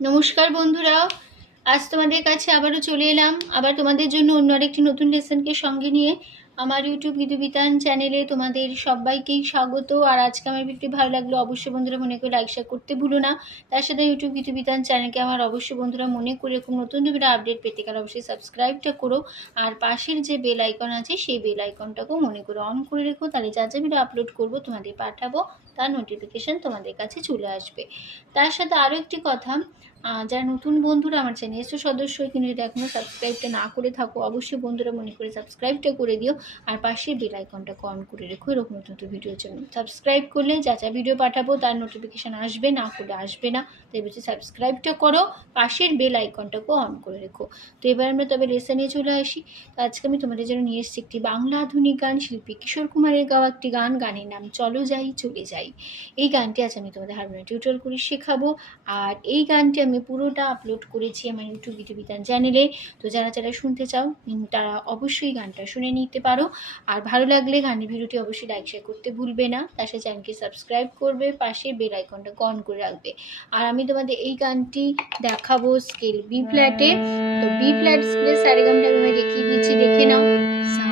নমস্কার বন্ধুরা, আজ তোমাদের কাছে আবারও চলে এলাম। আবার তোমাদের জন্য অন্য আরেকটি নতুন লেসনকে সঙ্গে নিয়ে আমার ইউটিউব বিদুবিতান চ্যানেলে তোমাদের সবাইকেই স্বাগত। আর আজকে আমার ভিডিওটি ভালো লাগল অবশ্যই বন্ধুরা মনে করে লাইক শেয়ার করতে ভুলো না। তার সাথে ইউটিউব বিদুবিতান চ্যানেলকে আমার অবশ্যই বন্ধুরা মনে করে এরকম নতুন ভিডিও আপডেট পেতে গেলে অবশ্যই সাবস্ক্রাইবটা করো। আর পাশের যে বেল আইকন আছে, সেই বেল আইকনটাকেও মনে করে অন করে রেখো। তাহলে যা যা ভিডিও আপলোড করব, তোমাদের পাঠাবো, তার নোটিফিকেশান তোমাদের কাছে চলে আসবে। তার সাথে আরও একটি কথা যারা নতুন বন্ধুরা আমার চ্যানেল সদস্য, কিন্তু যদি এখনও সাবস্ক্রাইবটা না করে থাকো, অবশ্যই বন্ধুরা মনে করে সাবস্ক্রাইবটা করে দিও। আর পাশে বেল আইকনটাকে অন করে রেখো এরকম নতুন নতুন ভিডিওর জন্য। সাবস্ক্রাইব করলে যা যা ভিডিও পাঠাবো, তার নোটিফিকেশান আসবে, না করলে আসবে না। তাই বলছি সাবস্ক্রাইবটা করো, পাশের বেল আইকনটাকেও অন করে রেখো। তো এবার আমরা তবে লেসনে চলে আসি। তো আজকে আমি তোমাদের জন্য নিয়ে এসেছি একটি বাংলা আধুনিক গান, শিল্পী কিশোর কুমারের গাওয়া একটি গান। গানের নাম চলো যাই, চলে যাই। এই গানটি আজ আমি তোমাদের হারমোনিয়াম টিউটোর করে শেখাবো। আর এই গানটি আমি পুরোটা আপলোড করেছি আমার ইউটিউব বিধান চ্যানেলে তো যারা যারা শুনতে চাও তারা অবশ্যই গানটা শুনে নিতে পারো আর ভালো লাগলে গানের ভিডিওটি অবশ্যই লাইক শেয়ার করতে ভুলবে না তার সাথে চ্যানেলকে সাবস্ক্রাইব করবে পাশে বেল আইকনটা অন করে রাখবে আর আমি তোমাদের এই গানটি দেখাবো স্কেল বি ফ্ল্যাটে তো বি ফ্ল্যাট স্কেলের সারেগামটা আমি দেখিয়ে দিচ্ছি দেখে নাও সা,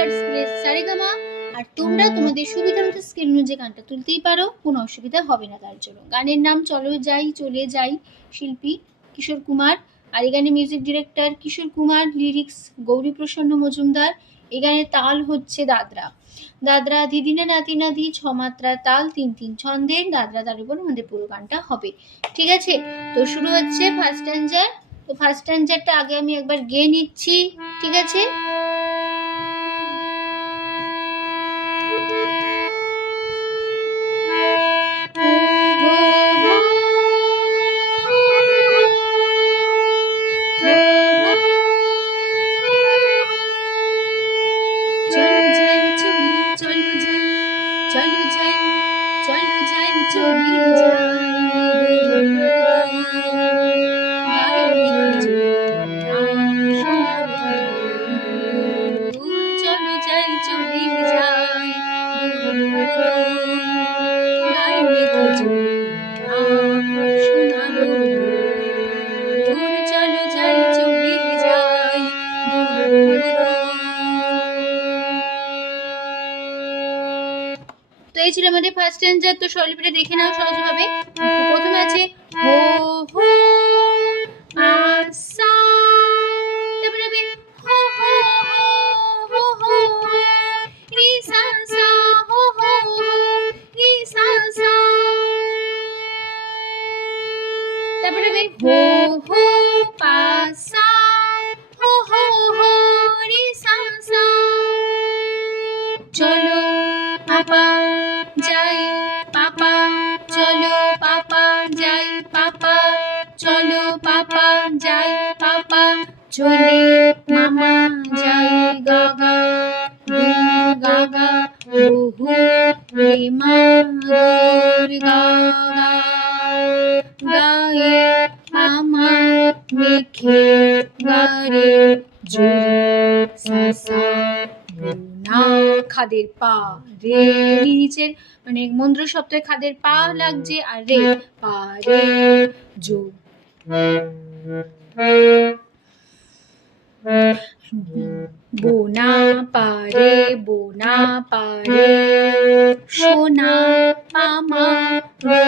আমাদের বি সারেগামা আর তোমরা তোমাদের সুবিধা মতো স্কেল অনুযায়ী গানটা তুলতেই পারো কোনো অসুবিধা হবে না তার জন্য। গানের নাম চলো যাই চলে যাই শিল্পী কিশোর কুমার আর এই গানের music director Kishore Kumar lyrics Gouri Prasanna Majumdar এই গানের তাল হচ্ছে দাদরা। দাদরা দিদিনা নাতি নাতি ছ মাত্রা তাল তিন তিন ছন্দের দাদরা তার উপর আমাদের পুরো গানটা হবে। ঠিক আছে? তো শুরু হচ্ছে ফার্স্ট স্ট্যান্ডার তো ফার্স্ট স্ট্যান্ডারটা আগে আমি একবার গেয়ে নিচ্ছি। ঠিক আছে? আমাদের ফার্স্ট স্ট্যান্ডার তো স্বরলিপিটা দেখে নাও সহজভাবে। প্রথমে আছে, হো হো তারপরে হো হো রি রি তারপরে হবে, হো হো হো চলো চলে মামা যাই গাগা গাগা প্রেমা দূর গাগা। গায়ে মামা মেখে গারে সাসা। না খাদের পা রে নিচের মানে মন্দ্র সপ্তাহে খাদের পা লাগছে আর রে পা রে জো বোনা পারে বোনা পারে সোনা পামা রো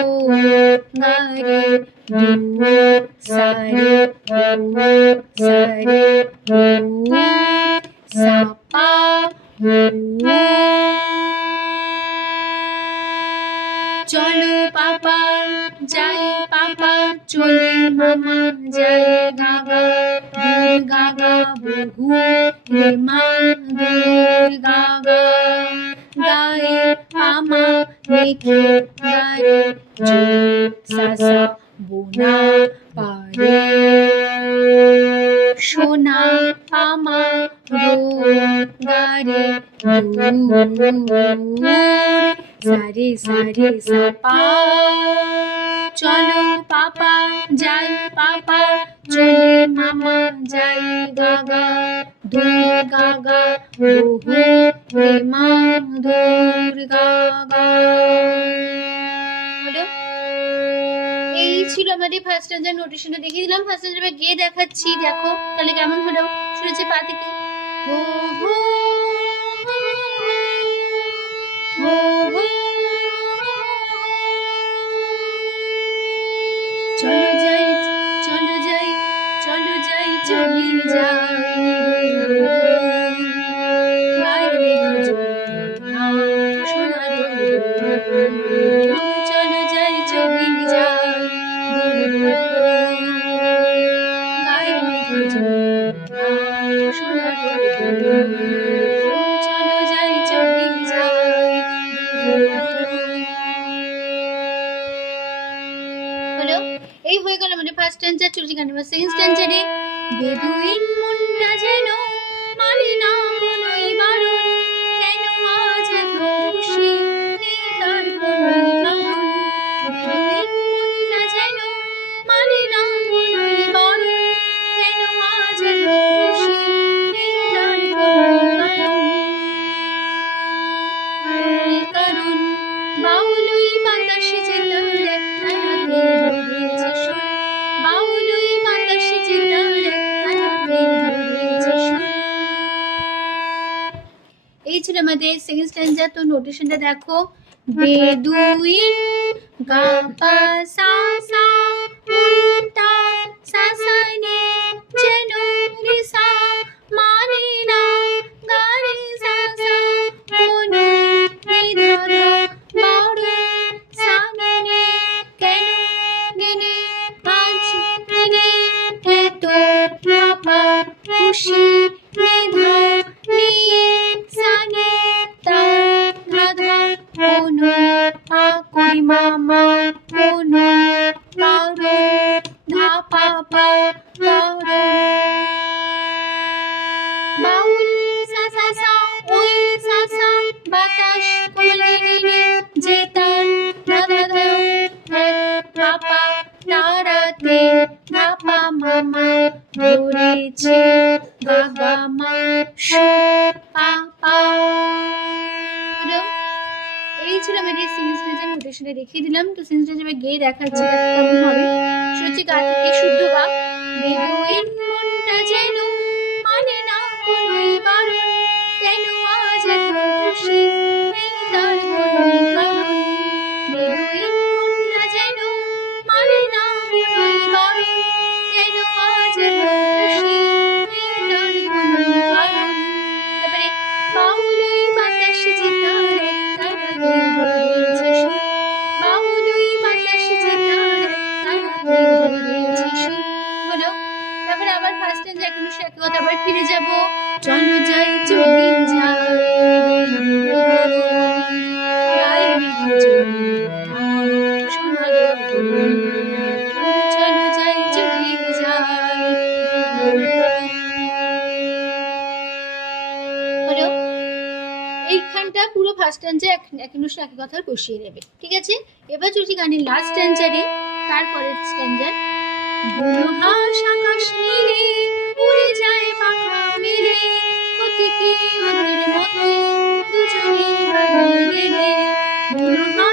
গারে চলে মামার জয় গাদা গাদা ঘুরে মান গাদা গায়ে আমা রেখে গায়ে সাসা বোনা পারে। সোনা আমার গারে সারে সারে সাপা চলো পাপা, যাই পাপা। চলে মামা, যাই গাগা। দুই গাগা রুহে প্রেমা দুর গাগা। এই ছিল আমাদের ফার্স্ট স্ট্যান্ডার নোটেশনটা দেখিয়ে দিলাম ফার্স্ট স্ট্যান্ডার গিয়ে দেখাচ্ছি। দেখো, তাহলে কেমন হলো? শুনেছে পা থেকে। হো হো হো চলো যাই চবি যাই গায়ের মেঘে সোনার চলো যাই চবি যাই হলো এই হয়ে গেল আমাদের ফার্স্ট স্ট্যান্ডার চলছে গান সেকেন্ড স্ট্যান্ডারে বেদুইন মুন্ডা যেন মালিনা जाए तो नोटेशन टा देखो। हाँ, हाँ, हाँ। सा सा सा। mamá, una সেটা রেখে দিলাম। তো সিন্সটা যেভাবে গেয়ে দেখাচ্ছে কেমন হবে? সত্যি হচ্ছে গা থেকে শুদ্ধ গা। বেদুইন ফার্স্ট টেন্সে এক নুসরা একই কথা কষিয়ে নেবে ঠিক আছে? এবার যদি গানের লাস্ট টেন্সারে তারপরের টেন্সার হাস আকাশ নীলে, উড়ে যায় পাখা মেলে। প্রতিটি আলোর মতোই? দুজনে হারিয়ে গেলে হাস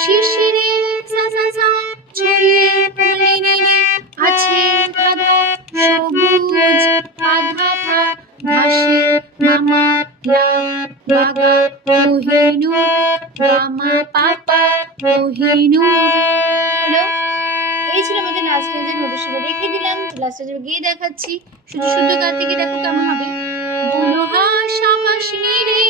শিশিরে ছড়িয়ে সবুজ আধাতা পাপা কোহিনু এই ছিল আমাদের লাস্ট রেঞ্জের নোটের রেখে দিলাম। লাস্ট রেঞ্জে গিয়ে দেখাচ্ছি। শুধু শুদ্ধ গান থেকে দেখো কেমন হবে। দুলহা নিরে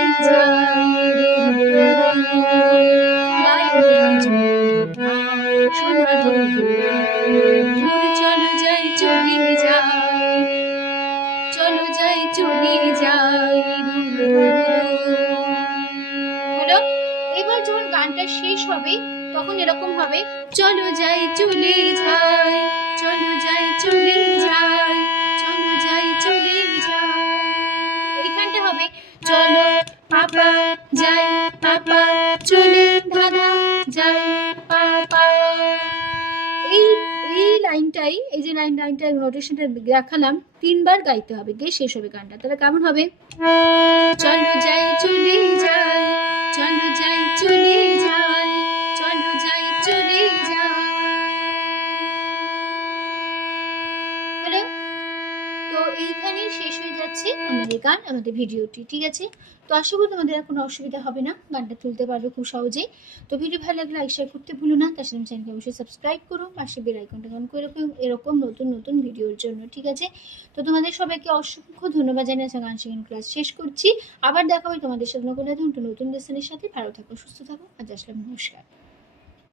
চলো যাই হলো এবার যখন গানটা শেষ হবে, তখন এরকম হবে, চলো যাই, চলে যাই, চলো যাই, চলে যাই, চলো যাই, চলে যাই। এখানটা হবে, চলো, পাপা যাই, পাপা চলে, দাদা লাইনটাই, এই যে লাইন, লাইনটা নোটেশনটা দেখালাম, তিনবার গাইতে হবে দিয়ে শেষ হবে গানটা। তাহলে কেমন হবে? চলে যাই, চলো যাই, চলে আমাদের গান, আমাদের ভিডিওটি, ঠিক আছে? তো আশা করি তোমাদের আর কোনো অসুবিধা হবে না। গানটা তুলতে পারবে খুব সহজেই। তো ভিডিও ভালো লাগলে লাইক শেয়ার করতে ভুলো না। তার সাথে চ্যানেলকে অবশ্যই সাবস্ক্রাইব করো। পাশে বেল আইকনটা অন করে রাখো। এরকম নতুন নতুন ভিডিওর জন্য, ঠিক আছে? তো তোমাদের সবাইকে অসংখ্য ধন্যবাদ জানিয়ে আজকে গান শেখানো ক্লাস শেষ করছি। আবার দেখা হবে তোমাদের সাথে নতুন নতুন নতুন লেসনের সাথে। ভালো থাকো, সুস্থ থাকো। আজ আসলাম। নমস্কার।